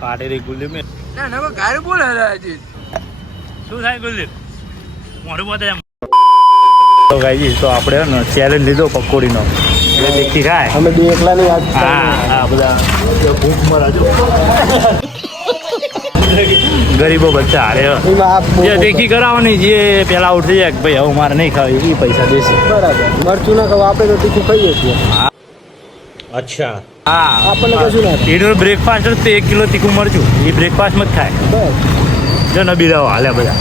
પાટેરી ગુલ્લીપ ના ના ગાડી બોલ હજી શું થાય ગુલ્લીપ મોઢું પોતે તો ગાઈ તો આપણે ને ચેલેન્જ લીધો પકોડીનો એટલે દેખી ખાય અમે બે એકલાની વાત હા બધા ભૂખ મરાજો ગરીબો બચ્ચા હારે જે દેખી કરાવવાની જે પેલા આઉટ થઈ જાય કે ભાઈ હવે મારે નહીં ખાવી એ પૈસા દેશે બરાબર મરચું ના ખાવ આપણે તો તીખું ખાઈએ છીએ અચ્છા હા આપણને કશું ના એનો બ્રેકફાસ્ટ તો 1 કિલો તીખું મરચું એ બ્રેકફાસ્ટમાં જ ખાય બસ જો નબી રહો હાલે બધા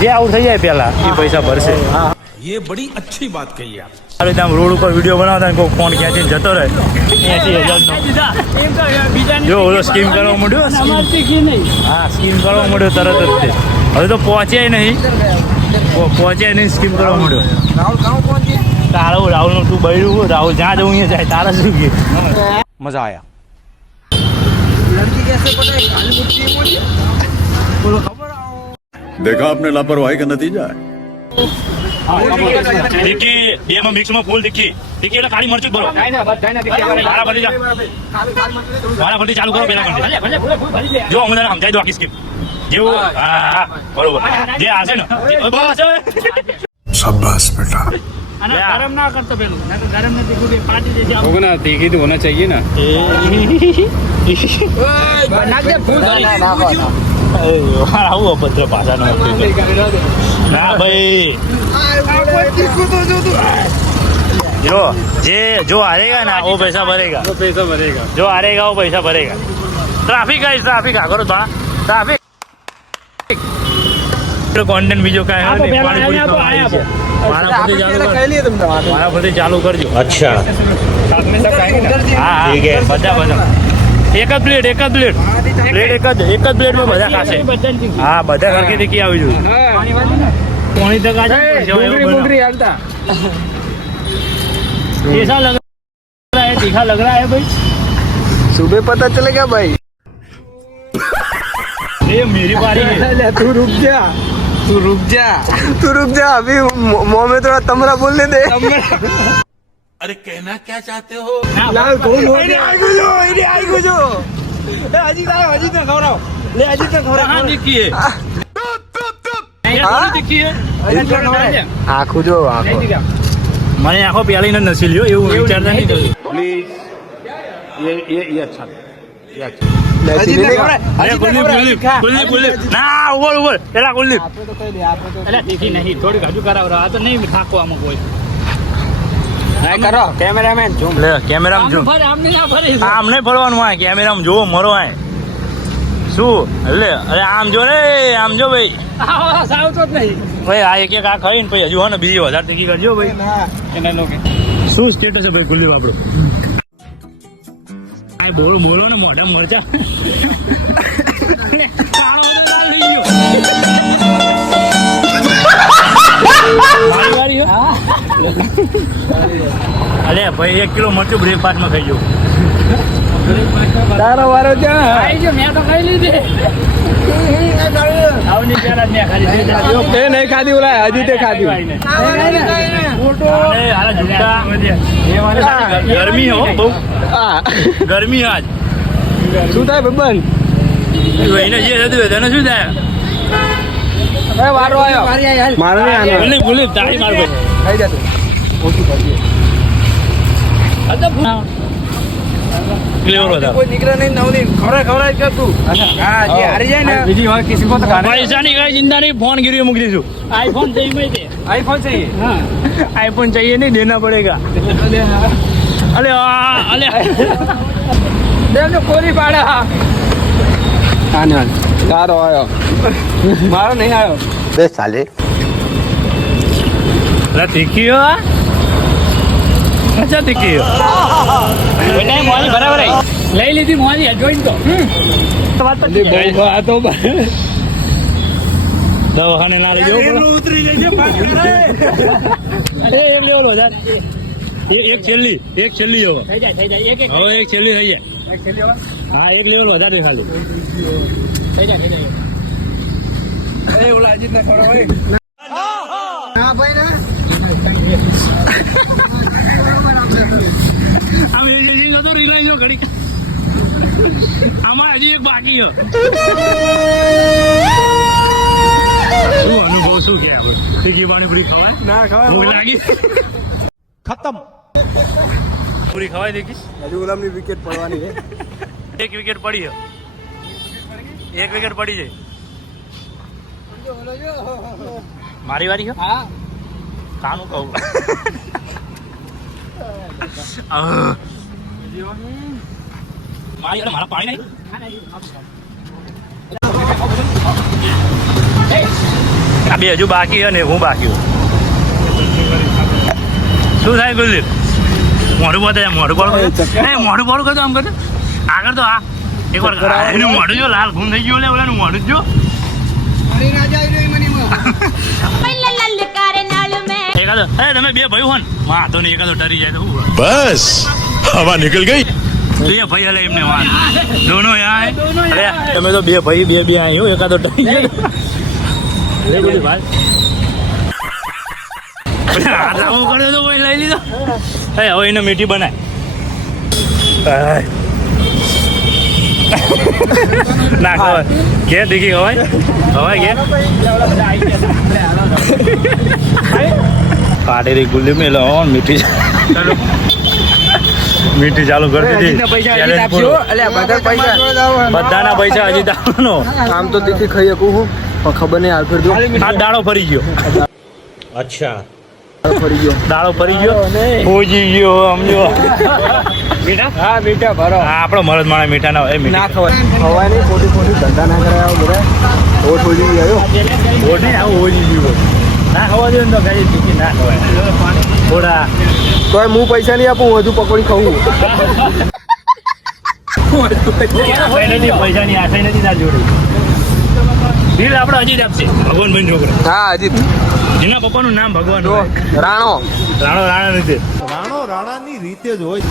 જે આઉટ થઈ જાય પેલા એ પૈસા ભરશે હા ये बड़ी अच्छी बात कही आप આ રીતે આમ રોડ ઉપર વિડીયો બનાવતા કોઈ ફોન ખેંચીને જતો રહે 80,000 જો ઓલો સ્કીમ કરવા માંડ્યો હા સ્કીમ કરવા માંડ્યો તરત જ તે હવે તો પહોંચ્યા નહીં સ્કીમ કરવા માંડ્યો રાહુલ ગાँव પહોંચીએ રાહુલનું તું બૈરું રાહુલ જ્યાં જવું અહીંયા જાય તારા શું કે मजा आया लड़की कैसे पटाए काली मुट्ठी मोड़ी बोलो खबर आओ देखा आपने लापरवाही का नतीजा है ટીકી બેમાં મિક્સમાં ફૂલ ટીકી એટલે ખાલી મરચું ભરો મારા ભરતી ચાલુ કરો પેલા ભરતી જો હું તને સમજાઈ દો આખી સ્કીમ જેવું હા બરોબર જે હશે ને બસ शाबाश बेटा ગરમ ના કરતો પેલું ગરમ નથી કોઈ પાર્ટી દેજે होगा ना तीखी तो होना चाहिए ना नाक दे फूल આવું અભદ્ર ભાષા નો ના ભાઈ जो हारेगा ना वो पैसा भरेगा जो हारेगा वो पैसा भरेगा ट्रैफिक करो थोड़ा ट्रैफिक कंटेंट બીજો કાંઈ હોય નહીં મારા પરથી ચાલુ કરજો અચ્છા હા ઠીક હે બધા એક જ પ્લેટ એક જ પ્લેટમાં બધા ખાશે હા બધા સરખી તીખી આવી જોઈએ પોણી ટકા हालता कैसा लग रहा है तीखा लग रहा है भाई सुबह पता चलेगा भाई ये मेरी बारी है तू रुक जा अभी मुंह में थोड़ा तमरा बोलने दे अरे कहना क्या चाहते हो लाल कौन हो गया आई गुजो अजीत खवराओ ले अजीत खवराओ कहाँ दिखी है दिखी है आँखों जो आँखों મને આખો પ્યાલીને નસી લ્યો એવું વિચારતા નહીં કર્યું ના ઉપર પેલા કુલદીપ તીખી નહીં થોડીક હજુ કરાવ આ તો નહીં ખાકો આમાં કોઈ કરો કેમેરામેન ઝૂમ લે કેમેરામાં ઝૂમ આમ નહીં ફરવાનું હોય કેમેરામાં જોવો મરો હોય શું એટલે અરે આમ જો ને આમ જો ભાઈ ભાઈ આ એક આ ખાઈને પછી હજુ હો ને બીજી વધારે તીખી કરજો ભાઈ શું સ્ટેટસ છે ભાઈ ગુલ્લી આપણું આ બોલો ને મોઢા મરચા અરે ભાઈ 1 કિલો મરચું બ્રેકફાસ્ટમાં ખાઈ ગયો તારો વારો મેં તો ખાઈ લીધી આવની પેલા મેં ખાલી એ નહીં ખાધી ઓલા હજી તે ખાધી ગરમી હો બહુ ગરમી આજ શું થાય બબન એને જે થતું હોય તને શું થાય વારો આવ્યો મારો નહીં આનો ગુલીબ તાળી માર થઈ જતું ઓછું કરી ફ્લેવર વધારે કોઈ દીકરા નહીં નવની ખવડાય કર તું હા જે હારી જાય ને બીજી વાર કિસી કો તો ખાને પૈસા ની કઈ ચિંતા નહીં ફોન गिरवी મૂકી દઈશું આઈફોન चाहिए आईफोन चाहिए हाँ आईफोन चाहिए नहीं देना पड़ेगा अरे अरे દેવને કોરી પાડા આને તારો આવ્યો મારો નહીં આવ્યો બે સાલે ला तीखी हो अच्छा तीखी हो बेटा मोली बराबर है લઈ લીધી મોલી જોઈન તો આ તો દવાખાને ના લઈ જવું ઉતરી ગઈ છે એક લેવલ વધારે એક છેલ્લી હવે થઈ જાય એક હવે એક છેલ્લી થઈ જાય હા એક લેવલ વધારે ખાલી થઈ જાય એ ઓલા અજીત ને ખબર હોય હા ભાઈ ના આમ એ જતો રિલાઈ જો ઘડી આમાં હજી એક બાકી છે. શું અનુભવ શું કે આપણે તીખી પાણીપુરી ખવાય ના ભૂખ ખવાય લાગી खत्म. પૂરી ખવાય દેખીશ. હજુ ગુલામની વિકેટ પડવાની છે. એક વિકેટ પડી છે. એક વિકેટ પડી છે. મારી વારી છે. હા કાનું કહું મારી મારા પાણી નહીં આ બે હજુ બાકી છે ને હું બાકી છું. શું થાય કુલદીપ મોઢું બતાય મોઢું બોલ મોઢું બોલ કરતો આમ કરતો આગળ તો આ એક વાર એનું મોઢું જો લાલ ઘૂમ થઈ ગયું લે ઓલાનું મોઢું જો એકાદો તમે બે ભાઈ હો ને વાંધો નહીં એકાદો ડરી જાય તો શું बस हवा निकल गई. બે ભાઈ હલે એમને વાત દોનો યાર અરે તમે તો બે ભાઈ બે બે આયો એકાદો ડરી જાય લે બોલી ભાઈ આ હું કર્યો તો ભાઈ લઈ લીધો હવે એને મીઠી બનાય ના ખવાય કે દીકી ખવાય ખવાય કે પાટેરી ગુલ્લી મેં લો મીઠી મીઠી ચાલુ કરી દીધી બધાના પૈસા હજી દાવાનો આમ તો તીખી ખાઈ શકું હું પણ ખબર નહીં હાલ ફેર જો આ દાડો ફરી ગયો ફરી ગયો દાડો ફરી ગયો ઓજી ગયો સમજો મીઠા હા મીઠા ભરો હા આપણો મરદ માણે મીઠા ના હોય ના ખવાય ખવાય નહીં ખોટી ખોટી ધંધા ના કરાય આવો બધા ઓટ હોજી આવ્યો ઓઢે આવું ઓજી ગયું ના ખવા દે તો કઈ તીખી ના ખવાય થોડા તોય હું પૈસા નહીં આપું વધુ પકોડી ખાવું પૈસા ની આશા નથી ના જોડે દિલ આપણે હજી જ આપશે ભગવાન ભાઈ છોકરો હા હજી જેના પપ્પાનું નામ ભગવાન તો હોય. રાણો રાણો રાણા નથી રાણો રાણાની રીતે જ હોય.